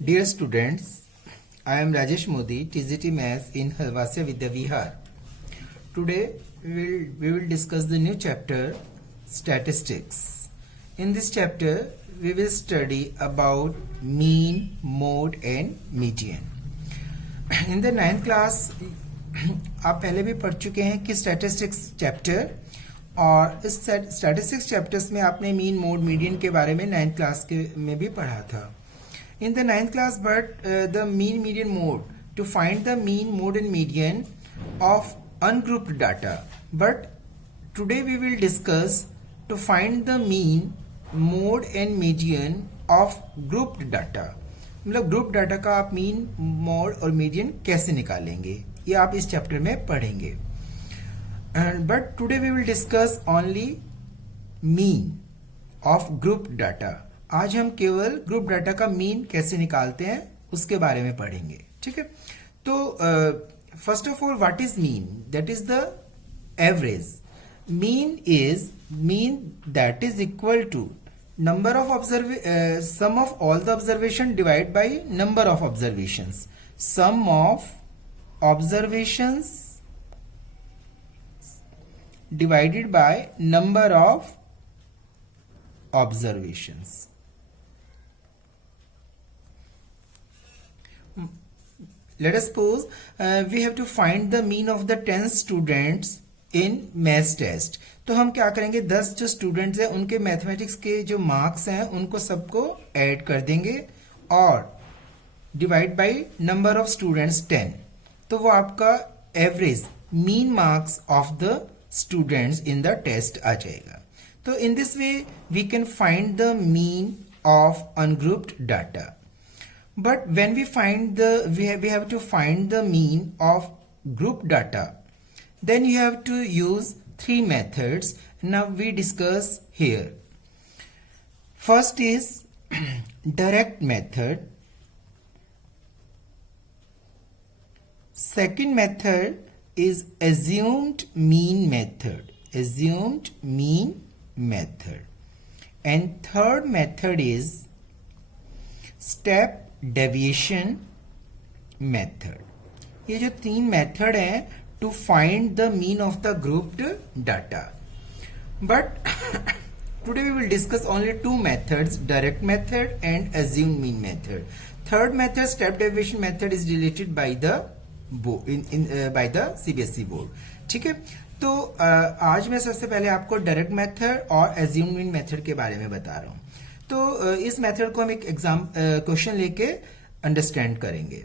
Dear students, I am Rajesh Modi, TGT Maths in Halwasya Vidya Vihar. Today we will discuss the new chapter Statistics. In this chapter we will study about mean, mode and median. In the 9th class आप पहले भी पढ़ चुके हैं कि statistics chapter, और इस statistics chapters में आपने मीन, मोड, मीडियन के बारे में 9th क्लास के में भी पढ़ा था. In the 9th class, but the mean, median, mode, to find the mean, mode and median of ungrouped data. But today we will discuss to find the mean, mode and median of grouped data. मतलब group data का आप mean, mode और median कैसे निकालेंगे, ये आप इस chapter में पढ़ेंगे. But today we will discuss only mean of group data. आज हम केवल ग्रुप डाटा का मीन कैसे निकालते हैं उसके बारे में पढ़ेंगे. ठीक है. तो first of all, what is mean? That is the average. Mean that is equal to number of sum of all the observation divided by number of observations. Sum of observations divided by number of observations. Let us suppose we have to find the mean of the 10 students in maths test. तो हम क्या करेंगे, 10 जो students हैं उनके mathematics के जो marks हैं उनको सबको ऐड कर देंगे और divide by number of students 10. तो वो आपका average mean marks of the students in the test आ जाएगा. तो in this way we can find the mean of ungrouped data. But when we find we have to find the mean of group data, then you have to use 3 methods. Now we discuss here. First is direct method. Second method is assumed mean method. Assumed mean method. And third method is step deviation method. ये जो 3 method है to find the mean of the grouped data. But today we will discuss only 2 methods, direct method and assume mean method. Third method, step deviation method, is related by the CBSE board. ठीक है. तो आज मैं सबसे पहले आपको direct method और assume mean method के बारे में बता रहा हूं. तो इस मेथड को हम एक एग्जाम क्वेश्चन लेके अंडरस्टैंड करेंगे.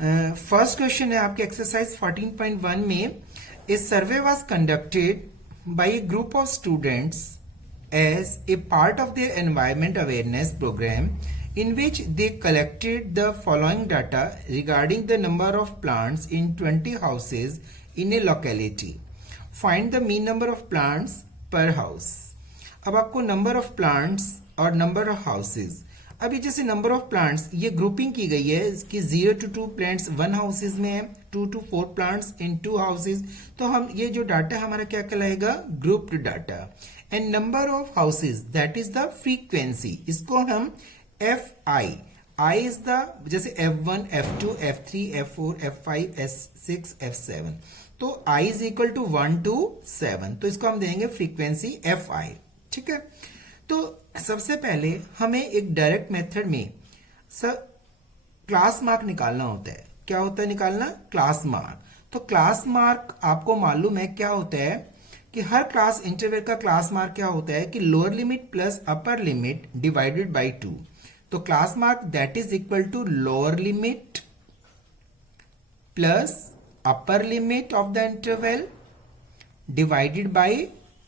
फर्स्ट क्वेश्चन है आपके एक्सरसाइज 14.1 में. A survey was conducted by a group of students as a part of their environment awareness program in which they collected the following data regarding the number of plants in 20 houses in a locality. Find the mean number of plants per house. अब आपको number of plants और number of houses, अभी जैसे number of plants ये grouping की गई है कि 0 to 2 प्लांट्स 1 हाउसेज में है, 2 to 4 प्लांट्स इन 2 हाउसेज. तो हम ये जो डाटा हमारा क्या कहलाएगा, grouped data. And number of houses that is the frequency. इसको हम FI, I इज द जैसे F1, F2, F3, F4, F5, S6, F7. तो I is equal to 1 to 7. तो इसको हम देंगे फ्रीक्वेंसी FI. ठीक है. तो सबसे पहले हमें एक डायरेक्ट मेथड में क्लास मार्क निकालना होता है. क्या होता है निकालना? Class mark. तो क्लास मार्क आपको मालूम है क्या होता है कि हर क्लास इंटरवल का क्लास मार्क क्या होता है कि lower limit plus upper limit divided by 2. तो class mark that is equal to lower limit plus upper limit of the interval divided by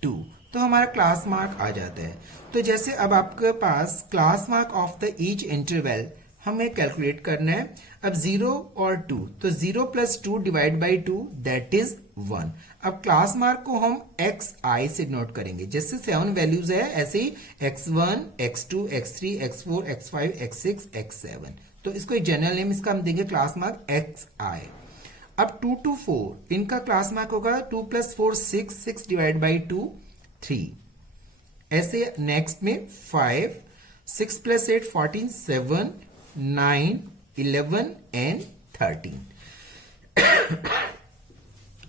2. तो हमारा क्लास मार्क आ जाता है. तो जैसे अब आपके पास class mark of the each interval हमें कैलकुलेट करना है. अब 0 और 2, तो 0 plus 2 divide by 2 that is 1. अब क्लास मार्क को हम xi से नोट करेंगे. जैसे 7 वैल्यूज है ऐसे ही x1, x2, x3, x4, x5, x6, x7. तो इसको एक जनरल नेम इसका हम देंगे क्लास मार्क xi. अब 2 to 4 इनका क्लास मार्क होगा 2 प्लस 4 6, 6 डिवाइड बाई 2 3. ऐसे नेक्स्ट में 5, 6 प्लस 8 14, 7, 9, 11 एंड 13।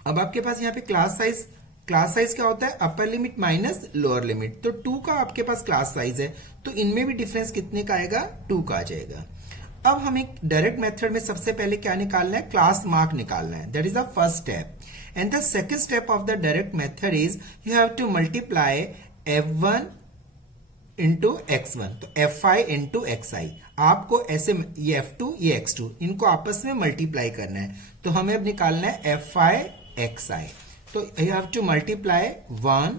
अब आपके पास यहाँ पे क्लास साइज क्या होता है? Upper limit minus lower limit. तो 2 का आपके पास क्लास साइज है, तो इनमें भी डिफरेंस कितने का आएगा? 2 का आ जाएगा। अब हमें डायरेक्ट मेथड में सबसे पहले क्या निकालना है? क्लास मार्क निकालना है। That is the first step. And the second step of the direct method is you have to multiply f1 into x1, तो fi इंटू xi। आपको ऐसे ये f2 ये x2 इनको आपस में मल्टीप्लाई करना है। तो हमें अब निकालना है fi xi। तो यू हैव टू मल्टीप्लाई 1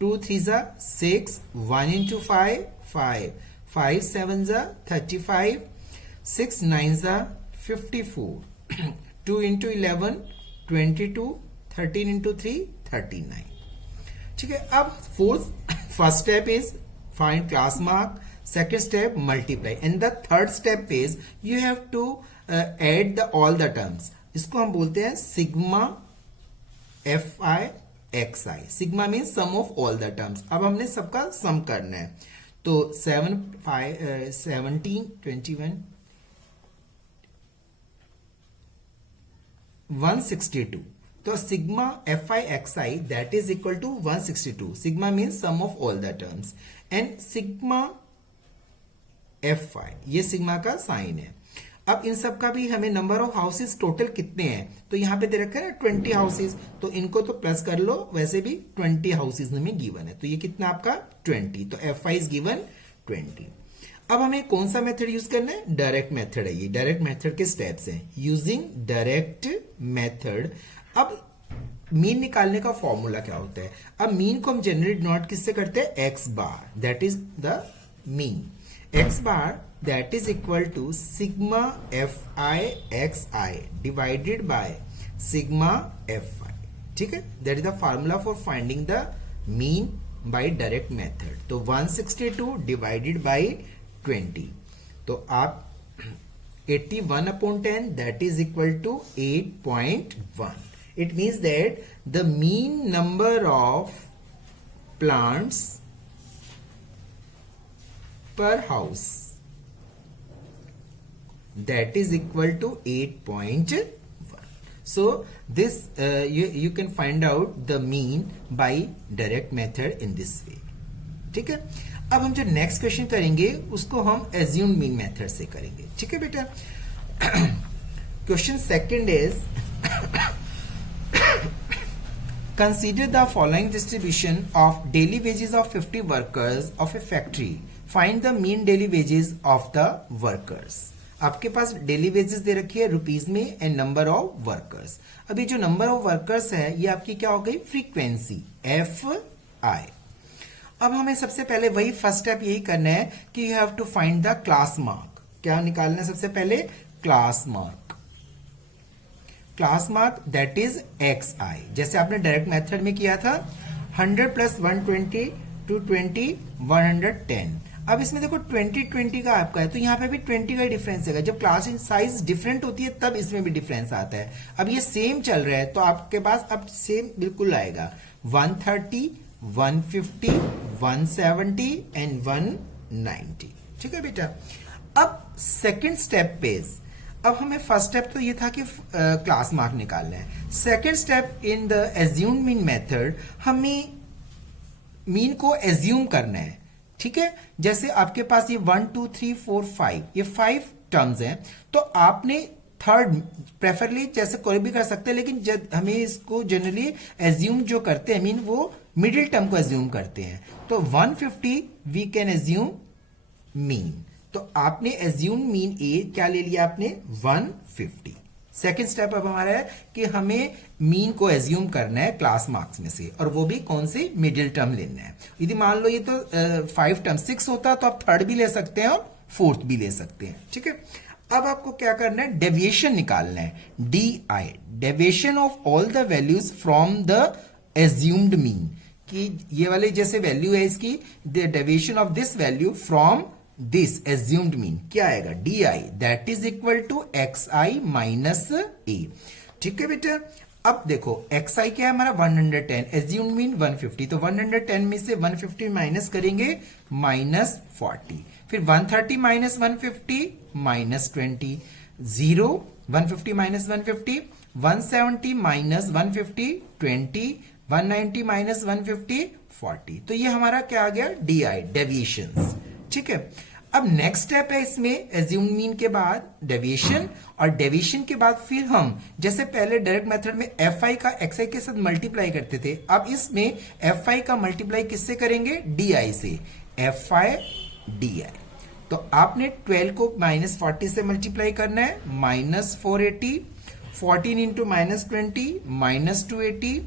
2 3 जा 6, 1 इंटू 5 5, 5 7 जा 35, 6 9 जा 54, 2 इंटू 11 22, 13 इंटू 3 39। ठीक है। अब first step is find class mark, second step multiply, and the third step is you have to add all the terms। इसको हम बोलते हैं sigma fi xi। Sigma mean sum of all the terms. अब हमने सबका सम करना है। तो 7 5 17 21 162। तो sigma fi xi that is equal to 162। Sigma means sum of all the terms and sigma fi, ये सिग्मा का साइन है। अब इन सब का भी हमें नंबर ऑफ हाउसेस टोटल कितने हैं, तो यहां पे दे रखा है ना 20 हाउसेस, तो इनको तो प्लस कर लो। वैसे भी 20 हाउसेस हमें गिवन है, तो ये कितना आपका 20। तो fi इज गिवन 20। अब हमें कौन सा मेथड यूज करना है? डायरेक्ट मेथड है। ये डायरेक्ट मेथड के स्टेप्स हैं। Using direct method. अब मीन निकालने का फॉर्मूला क्या होता है? अब मीन को हम जनरली डिनोट किससे करते हैं? X bar, that is the mean. X bar that is equal to sigma fi xi divided by sigma fi। ठीक है, that is the formula for finding the mean by direct method. तो 162 divided by 20, तो आप 81/10 that is equal to 8.1। It means that the mean number of plants per house that is equal to 8.1। So this you can find out the mean by direct method in this way। ठीक है। अब हम जो next question करेंगे उसको हम assume mean method से करेंगे। ठीक है बेटा। Question second is consider the following distribution of daily wages of 50 workers of A factory. Find the mean daily wages of the workers. आपके पास डेली वेजेस दे रखी है रुपीज में एंड नंबर ऑफ वर्कर्स। अभी जो नंबर ऑफ वर्कर्स है ये आपकी क्या हो गई? Frequency fi। अब हमें सबसे पहले वही फर्स्ट स्टेप यही करना है कि you have to find the class mark. क्या निकालना है सबसे पहले? Class mark. Class mark that is xi। जैसे आपने डायरेक्ट मेथड में किया था 100 प्लस 120 220 110। अब इसमें देखो 20 का आपका है, तो यहाँ पे भी 20 का डिफरेंस है। जब क्लास साइज डिफरेंट होती है तब इसमें भी डिफरेंस आता है। अब ये सेम चल रहा है तो आपके पास अब सेम बिल्कुल आएगा 130 150 170 एंड 190। ठीक है बेटा। अब सेकंड स्टेप पे अब हमें फर्स्ट स्टेप तो ये था कि क्लास मार्क निकालना है। Second step in the assume mean method, हमें मीन को एज्यूम करना है। ठीक है। जैसे आपके पास ये 1 2 3 4 5 ये 5 टर्म्स हैं, तो आपने थर्ड प्रेफरली जैसे कोई भी कर सकते हैं, लेकिन जब हमें इसको जनरली एज्यूम जो करते हैं मीन वो मिडिल टर्म को एज्यूम करते हैं। तो 150 वी कैन एज्यूम मीन। तो आपने एज्यूम मीन ए क्या ले लिया आपने? 150। सेकेंड स्टेप अब हमारा है कि हमें मीन को एज्यूम करना है क्लास मार्क्स में से, और वो भी कौन सी? मिडिल टर्म लेना है। यदि मान लो ये तो 5 टर्म 6 होता तो आप थर्ड भी ले सकते हैं और फोर्थ भी ले सकते हैं। ठीक है। अब आपको क्या करना है? डेविएशन निकालना है। DI deviation of all the values from the assumed mean. कि ये वाले जैसे वैल्यू है इसकी, the deviation of this value from this assumed mean क्या आएगा? DI that is equal to XI minus A। ठीक है बेटा। अब देखो XI क्या है हमारा? 110, एज्यूम्ड मीन 150, तो 110 में से 150 माइनस करेंगे -40, फिर 130 minus 150 minus 20, 0, 150 minus 150, 170 minus 150 20, 190 minus 150 40। तो ये हमारा क्या आ गया, DI, डेविएशंस। ठीक है, अब नेक्स्ट स्टेप है इसमें एज्यूम्ड मीन के बाद डेविएशन, और डेविएशन के बाद फिर हम जैसे पहले डायरेक्ट मेथड में FI का XI के साथ मल्टीप्लाई करते थे, अब इसमें FI का मल्टीप्लाई किससे करेंगे, DI से, FI DI। तो आपने 12 को माइनस 40 से मल्टीप्लाई करना है, minus 480, 14 into minus 20 minus 280,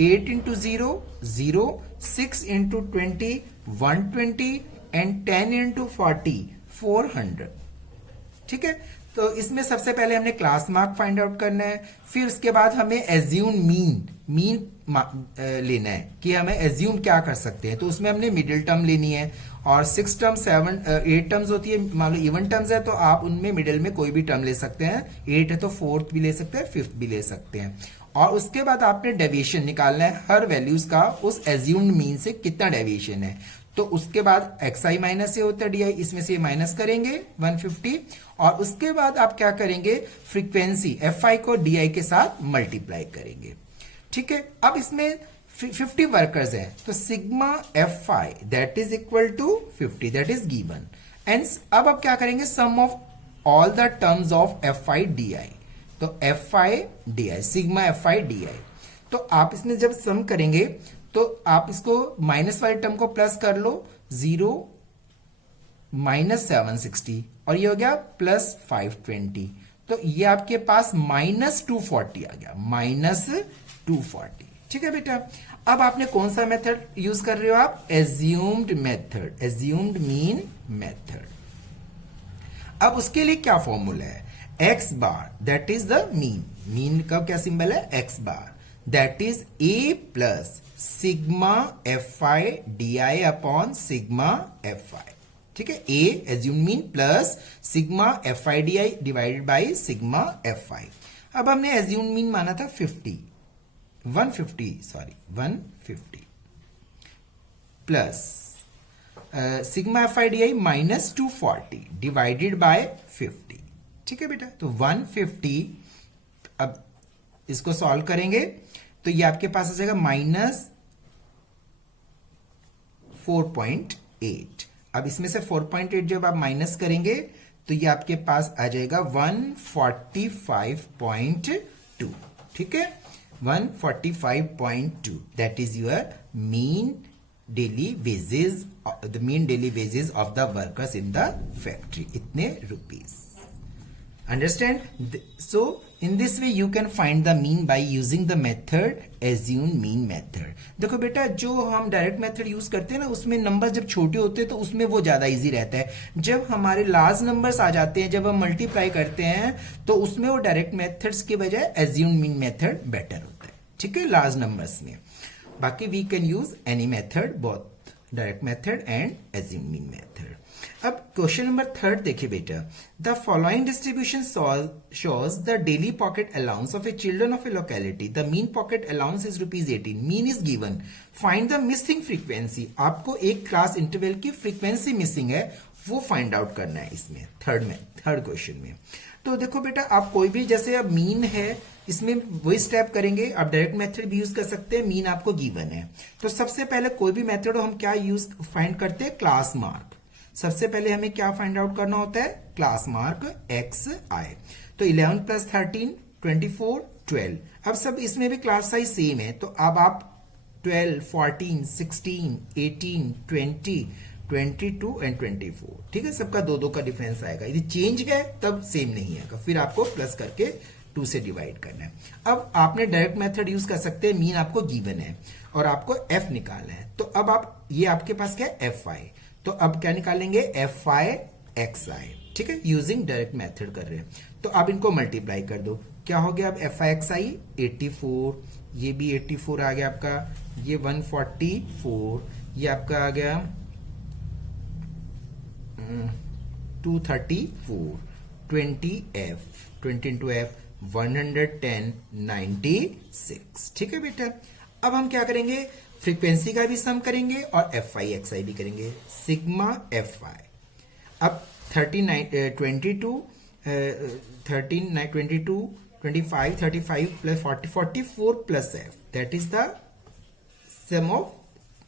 8 into 0 0, 6 into 20 120 and 10 into 40 400। ठीक है, तो इसमें सबसे पहले हमने क्लास मार्क फाइंड आउट करना है, फिर उसके बाद हमें एज्यूम मीन लेना है कि हमें एज्यूम क्या कर सकते हैं। तो उसमें हमने मिडिल टर्म लेनी है, और 6 टर्म 7 8 टर्म्स होती है, मान लो इवन टर्म्स है तो आप उनमें मिडिल में कोई भी टर्म ले सकते हैं, 8 है तो 4th भी ले सकते हैं, 5th भी ले सकते हैं। और उसके बाद आपने डेविएशन निकालना है हर वैल्यूज का, उस एज्यूम्ड मीन से कितना डेविएशन है। तो उसके बाद XI माइनस से होता है DI, इसमें से माइनस करेंगे 150, और उसके बाद आप क्या करेंगे, फ्रीक्वेंसी FI को DI के साथ मल्टीप्लाई करेंगे। ठीक है, अब इसमें 50 वर्कर्स हैं, तो sigma FI that is equal to 50, that is given. And अब आप क्या करेंगे, sum of all the terms of FI DI, तो FI DI, sigma FI DI। तो आप इसमें जब सम करेंगे तो आप इसको माइनस वाले टर्म को प्लस कर लो, 0 माइनस 760, और ये हो गया प्लस 520। तो ये आपके पास माइनस 240 आ गया, माइनस 240। ठीक है बेटा, अब आपने कौन सा मेथड यूज कर रहे हो आप, assumed method, assumed mean method. अब उसके लिए क्या फॉर्मूला है, x bar that is the mean, mean का क्या सिंबल है, x bar, that is A plus sigma FI DI upon sigma FI। ठीक है, A assume mean plus sigma FI DI divided by sigma FI। अब हमने assume mean माना था 150 plus sigma FI DI minus 240 divided by 50। ठीक है बेटा, तो 150, अब इसको सॉल्व करेंगे तो ये आपके पास आ जाएगा माइनस 4.8। अब इसमें से 4.8 जब आप माइनस करेंगे तो ये आपके पास आ जाएगा 145.2। ठीक है, 145.2 that is your mean daily wages, the mean daily wages of the workers in the factory, इतने rupees. Understand? So in this way you can find the mean by using the method assume mean method। देखो बेटा, जो हम direct method use करते हैं ना, उसमें number जब छोटे होते हैं तो उसमें वो ज्यादा इजी रहता है। जब हमारे लार्ज नंबर्स आ जाते हैं, जब हम मल्टीप्लाई करते हैं, तो उसमें वो डायरेक्ट मेथड्स के बजाय एज्यूम मीन मेथड बेटर होता है। ठीक है, लार्ज नंबर्स में। बाकी we can use any method, both direct method and assume mean method. अब क्वेश्चन नंबर 3 देखिए बेटा, the following distribution shows the daily pocket allowance of a children of a locality. The mean pocket allowance is ₹18. Mean is given. Find the missing frequency. आपको एक class interval की frequency missing है, वो find out करना है इसमें third question में। तो देखो बेटा, आप कोई भी, जैसे अब मीन है, इसमें वही स्टेप करेंगे। आप डायरेक्ट मेथड भी यूज कर सकते हैं, मीन आपको गिवन है। तो सबसे पहले कोई भी मेथड हो, हम क्या यूज फाइंड करते हैं, क्लास मार्क। सबसे पहले हमें क्या फाइंड आउट करना होता है, क्लास मार्क XI। तो 11 प्लस 13 24 12। अब सब इसमें भी क्लास साइज सेम है, तो अब आप 12 14 16 18 20 22 एंड 24। ठीक है, सबका 2 का डिफरेंस आएगा। यदि चेंज है तब सेम नहीं आएगा, फिर आपको प्लस करके 2 से डिवाइड करना है। अब आपने डायरेक्ट मेथड यूज कर सकते हैं, मीन आपको गिवन है और आपको F निकालना है। तो अब आप, ये आपके पास क्या है, FI। तो अब क्या निकालेंगे, FI XI। ठीक है, यूजिंग डायरेक्ट मेथड कर रहे हैं। तो अब इनको मल्टीप्लाई कर दो, क्या हो गया, अब FI XI 84, ये भी 84 आ गया आपका, ये 144, ये आपका आ गया 234, 20F 20 into F 110 96। ठीक है बेटा, अब हम क्या करेंगे, फ्रीक्वेंसी का भी सम करेंगे और FI XI भी करेंगे। सिग्मा FI, अब 39 22 13 22 25 35 plus 40 44 plus f, that is the sum of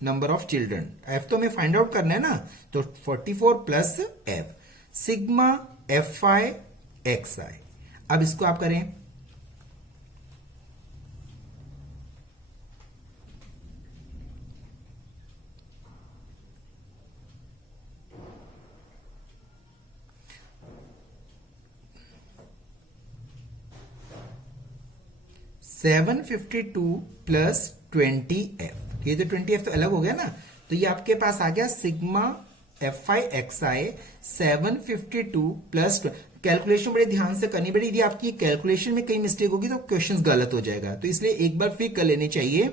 number of children. F तो हमें फाइंड आउट करना है ना, तो 44 plus f sigma F i x i. अब इसको आप करें 752 प्लस 20f, ये जो 20f तो अलग हो गया ना, तो ये आपके पास आ गया sigma F i x I 752 plus. Calculation बड़े ध्यान से करनी पड़ेगी, यदि आपकी कैलकुलेशन में कहीं मिस्टेक होगी तो क्वेश्चन गलत हो जाएगा, तो इसलिए एक बार फिर कर लेनी चाहिए।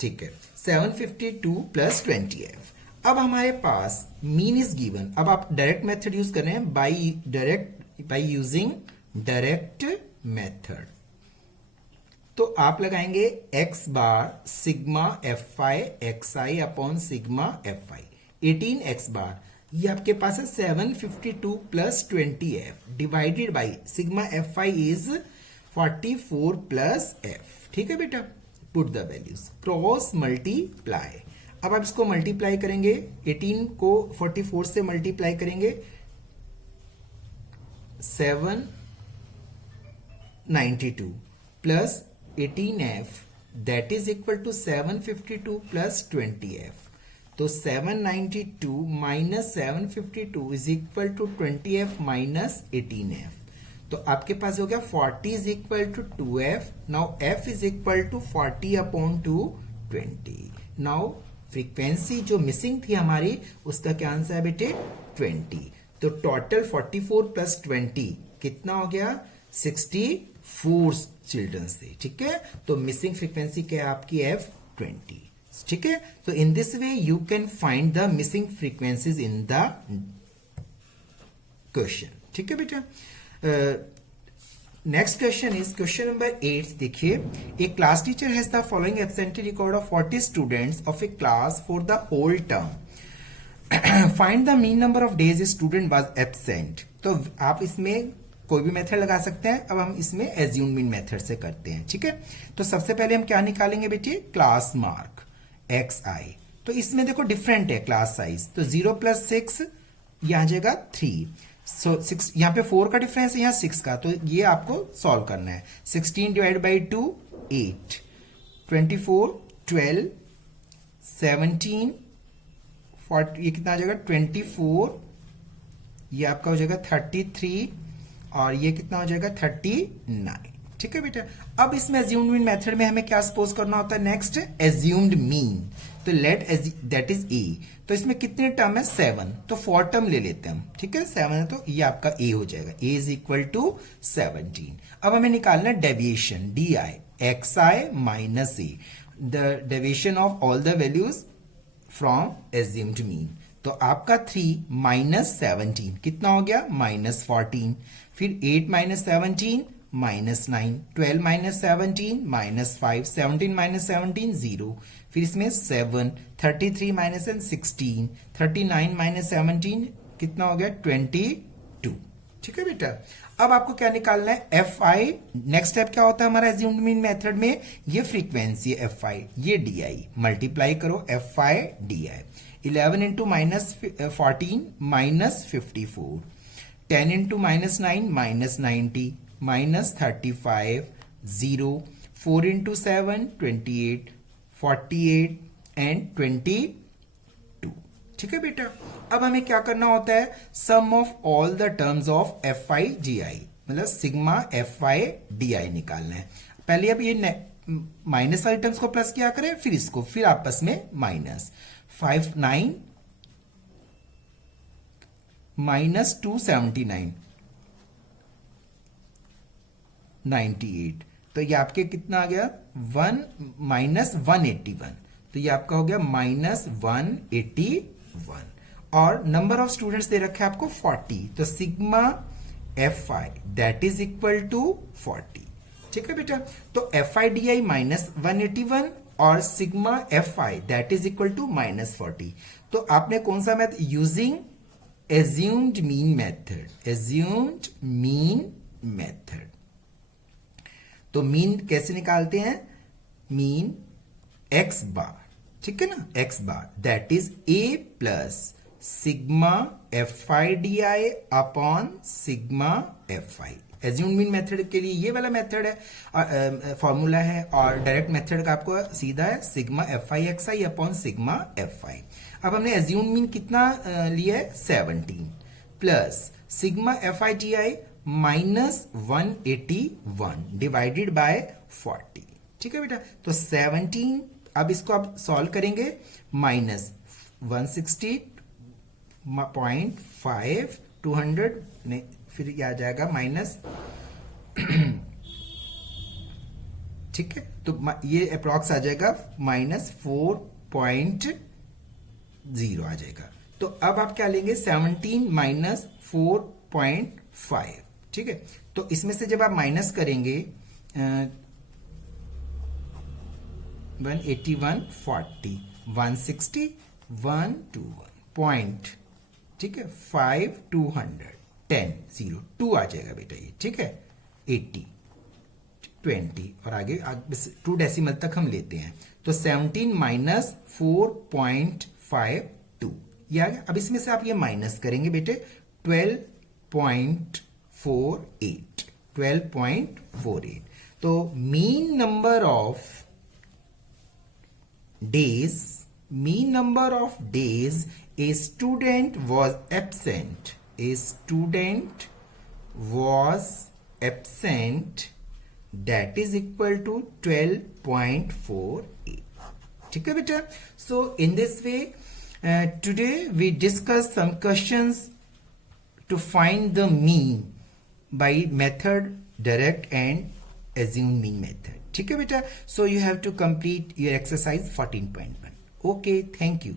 ठीक है, 752 प्लस 20f। अब हमारे पास मीन इज गिवन। अब आप डायरेक्ट मेथड यूज कर रहे हैं, बाय यूजिंग डायरेक्ट मेथड। तो आप लगाएंगे x bar sigma F i x I upon sigma F I 18x बार, ये आपके पास है 752 plus 20f divided by sigma F I is 44 plus f। ठीक है बेटा, put the values, cross multiply. अब आप इसको मल्टीप्लाई करेंगे, 18 को 44 से मल्टीप्लाई करेंगे, 792 plus 18f that is equal to 752 plus 20f। तो 792 minus 752 is equal to 20f minus 18f। तो आपके पास हो गया 40 is equal to 2f। Now f is equal to 40 upon two 20। Now frequency जो मिसिंग थी हमारी, उसका क्या आंसर है बेटे 20। तो टोटल 44 प्लस 20 कितना हो गया 64 चिल्ड्रंस थे। ठीक है, तो मिसिंग फ्रीक्वेंसी क्या है आपकी F20। ठीक है, तो in this way you can find the missing frequencies in the question. ठीक है बेटा, next question is question number 8। देखिए, a class teacher has the following absentee record of 40 students of a class for the whole term. Find the mean number of days student was absent. तो आप इसमें कोई भी method लगा सकते हैं। अब हम इसमें एज्यूम मीन मेथड से करते हैं। ठीक है, तो सबसे पहले हम क्या निकालेंगे बेटे, क्लास मार्क एक्स आई। तो इसमें देखो डिफरेंट है क्लास साइज, तो 0 प्लस 6 यहां आ जाएगा 3। सो 6 यहाँ पे 4 का डिफरेंस है, यहाँ 6 का, तो ये आपको सॉल्व करना है। 16 डिवाइड बाई 2 8, 24 12 17 40, ये कितना आ जाएगा 24, ये आपका हो जाएगा 33 और ये कितना हो जाएगा 39। ठीक है बेटा, अब इसमें एज्यूम्ड मीन मेथड में हमें क्या सपोज करना होता है, नेक्स्ट एज्यूम्ड मीन। तो लेट दैट इज ए। तो इसमें कितने टर्म है 7, तो 4 टर्म ले लेते हैं हम। ठीक है, 7 है तो ये आपका ए हो जाएगा, ए इज इक्वल टू 17। अब हमें निकालना है deviation, D I x I minus A, the deviation of all the values from assumed mean. तो आपका 3 माइनस 17 कितना हो गया -14, फिर 8 माइनस 17 -9, 12 माइनस 17 -5, 17 माइनस 17 0, फिर इसमें 7, 33 माइनस 16, 39 माइनस 17 कितना हो गया 22। ठीक है बेटा, अब आपको क्या निकालना है एफ आई। नेक्स्ट स्टेप क्या होता है हमारा एज्यूम्ड मीन मेथड में, ये फ्रीक्वेंसी एफ आई, ये डी आई, मल्टीप्लाई करो F I D I. 11 into -14 -54, 10 into -9 -90, -35 0, 4 into 7 28, 48 and 22। ठीक है बेटा, अब हमें क्या करना होता है, sum of all the terms of f i g i, मतलब sigma F I D i निकालना है। पहले अब ये माइनस वाले टर्म्स को प्लस किया करें, फिर इसको, फिर आपस में माइनस 5 9 -279 98, तो ये आपके कितना आ गया 1 -181, तो ये आपका हो गया -181। और नंबर ऑफ स्टूडेंट्स दे रखे आपको 40, तो sigma F I that is equal to 40। ठीक है बेटा, तो एफ आई डी आई -181 और sigma F I that is equal to -40। तो आपने कौन सा method using assumed mean method, assumed mean method. तो मीन कैसे निकालते हैं, मीन एक्स बार, ठीक है ना, x bar that is A plus sigma F I D I upon sigma F I. Assume mean method के लिए ये वाला मेथड है, फॉर्मूला है, और डायरेक्ट मेथड का आपको सीधा है sigma F i x I upon sigma F I. अब हमने एज्यूम मीन कितना लिया है 17 plus sigma F I T I -181 divided by 40, ठीक है बेटा। तो 17, अब इसको आप सॉल्व करेंगे, -160.5 200 नहीं, फिर ये आ जाएगा माइनस ठीक है, तो ये अप्रॉक्स आ जाएगा -4.0 आ जाएगा। तो अब आप क्या लेंगे 17 माइनस 4.5, ठीक है। तो इसमें से जब आप माइनस करेंगे 181, 40, 160, 121 पॉइंट, ठीक है, 5 200 10 0 2 आ जाएगा बेटा ये, ठीक है, 80 20 और आगे 2 डेसिमल तक हम लेते हैं। तो 17 माइनस 4.52 ये आ गया। अब इसमें से आप ये माइनस करेंगे बेटे 12.48। तो mean number of days a student was absent, that is equal to 12.48, ठीक है बेटा। So in this way today we discuss some questions to find the mean by method direct and assume mean method, ठीक है बेटा। So you have to complete your exercise 14.1. Okay, thank you.